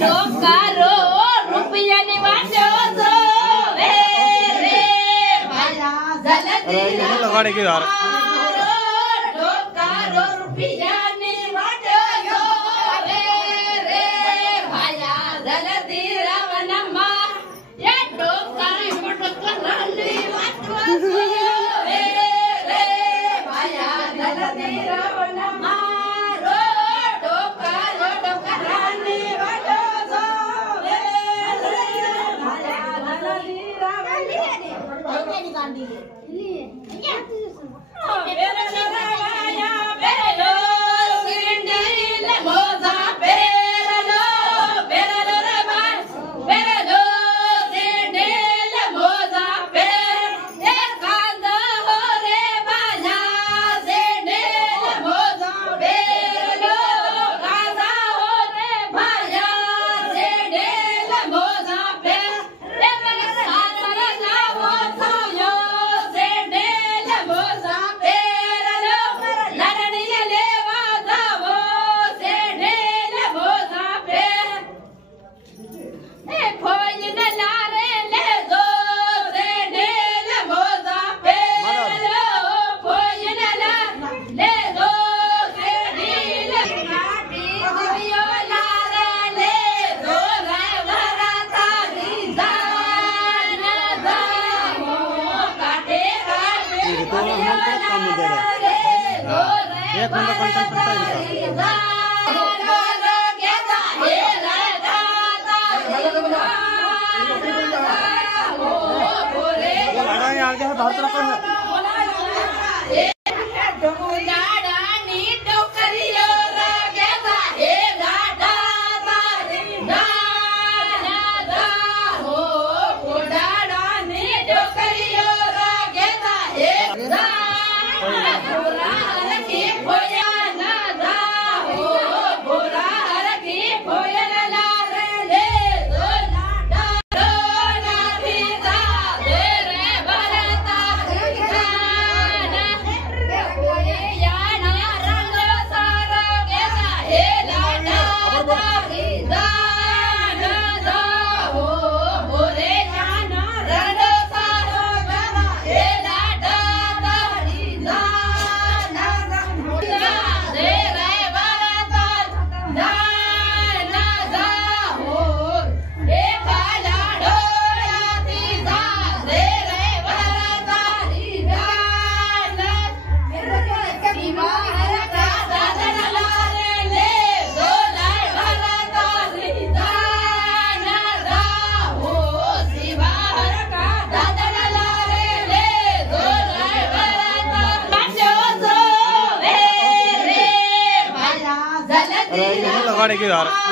डोकारो रुपयानी वाटो जो वे रे भाया जलती लगाड़े के यार डोकारो रुपयानी वाटो जो वे रे भाया जलती रावणम्मा ये डोकारो मोटो करानी वाटो जो वे रे भाया जलती रावणम्मा एक नंबर कंटेंट करता है लगाड़े के यार